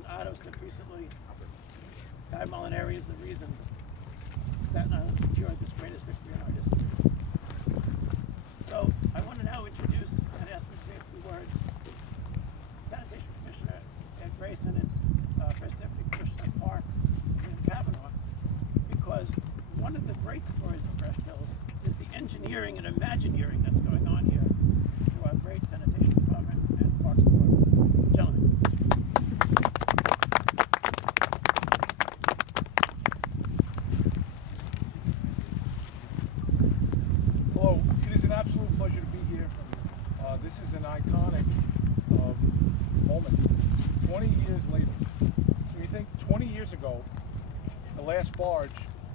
and Otto said recently, Guy Molinari is the reason Staten Island secured this greatest victory in our history. So I want to now introduce and ask them to say a few words. Sanitation Commissioner Ed Grayson and First Deputy Commissioner of Parks Ian Kavanaugh, because one of the great stories of Freshkills is the engineering and imagineering that's going on here through our great sanitation department and parks department. Gentlemen. Hello, it is an absolute pleasure to be here. This is an iconic moment. 20 years later. So you think 20 years ago, the last barge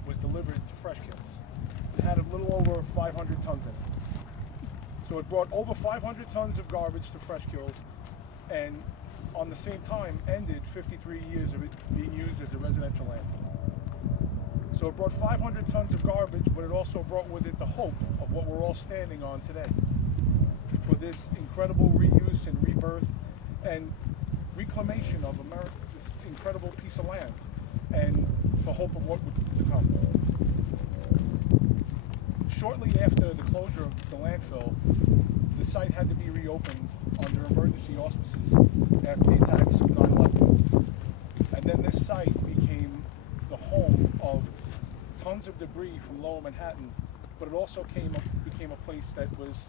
was delivered to Freshkills. It had a little over 500 tons in it. So it brought over 500 tons of garbage to Freshkills, and on the same time ended 53 years of it being used as a residential landfill. So it brought 500 tons of garbage, but it also brought with it the hope of what we're all standing on today. For this incredible reuse and rebirth and reclamation of America, this incredible piece of land, and the hope of what would to come. Shortly after the closure of the landfill, the site had to be reopened under emergency auspices after the attacks of 9/11. And then this site became the home of tons of debris from Lower Manhattan, but it also became a place that was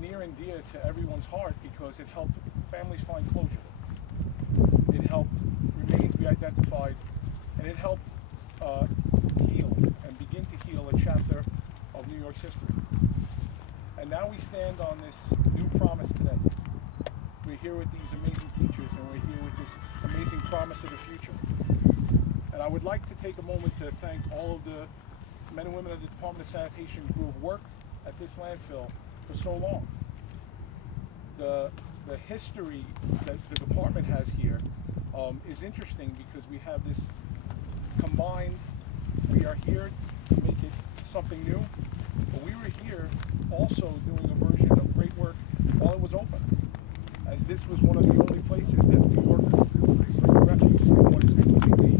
near and dear to everyone's heart because it helped families find closure. It helped remains be identified, and it helped heal and begin to heal a chapter of New York's history. And now we stand on this new promise today. We're here with these amazing teachers, and we're here with this amazing promise of the future. And I would like to take a moment to thank all of the men and women of the Department of Sanitation who have worked at this landfill for so long. The history that the department has here is interesting because we have this combined. We are here to make it something new, but we were here also doing a version of great work while it was open, as this was one of the only places that New York's refuge and what is completely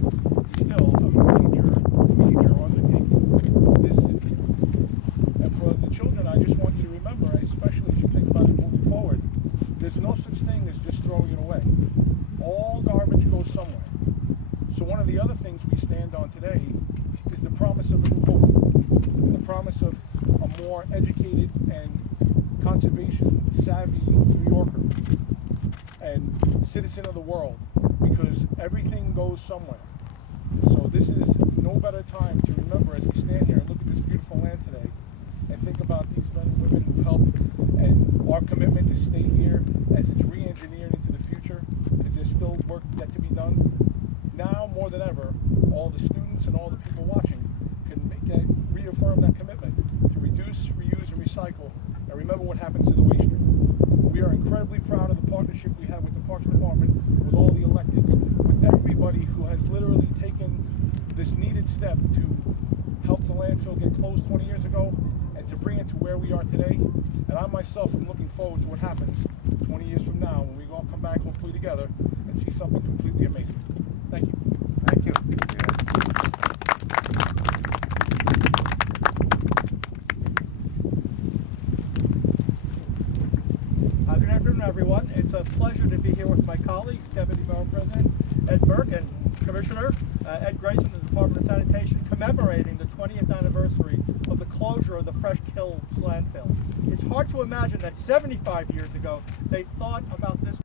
still a major undertaking for this city. And for the children, I just want you to remember, especially as you think about it moving forward, there's no such thing as just throwing it away. All garbage goes somewhere. So one of the other things we stand on today is the promise of a new hope, and the promise of a more educated and conservation-savvy New Yorker and citizen of the world, because everything goes somewhere. So this is no better time to remember as we stand here and look at this beautiful land today and think about these men and women who helped and our commitment to stay here as it's re-engineered into the future, because there's still work yet to be done. Now more than ever, all the students and all the people watching can reaffirm that commitment to reduce, reuse, and recycle, and remember what happens to the waste stream. We are incredibly proud of the partnership we have with the Parks Department, with all the electeds, with everybody who has literally taken this needed step to help the landfill get closed 20 years ago and to bring it to where we are today. And I myself am looking forward to what happens 20 years from now when we all come back hopefully together and see something completely amazing. Thank you. Thank you. Good afternoon, everyone. It's a pleasure to be here with my colleagues, Deputy Borough President Ed Burke and Commissioner Ed Grayson of the Department of Sanitation, commemorating the 20th anniversary of the closure of the Freshkills landfill. It's hard to imagine that 75 years ago they thought about this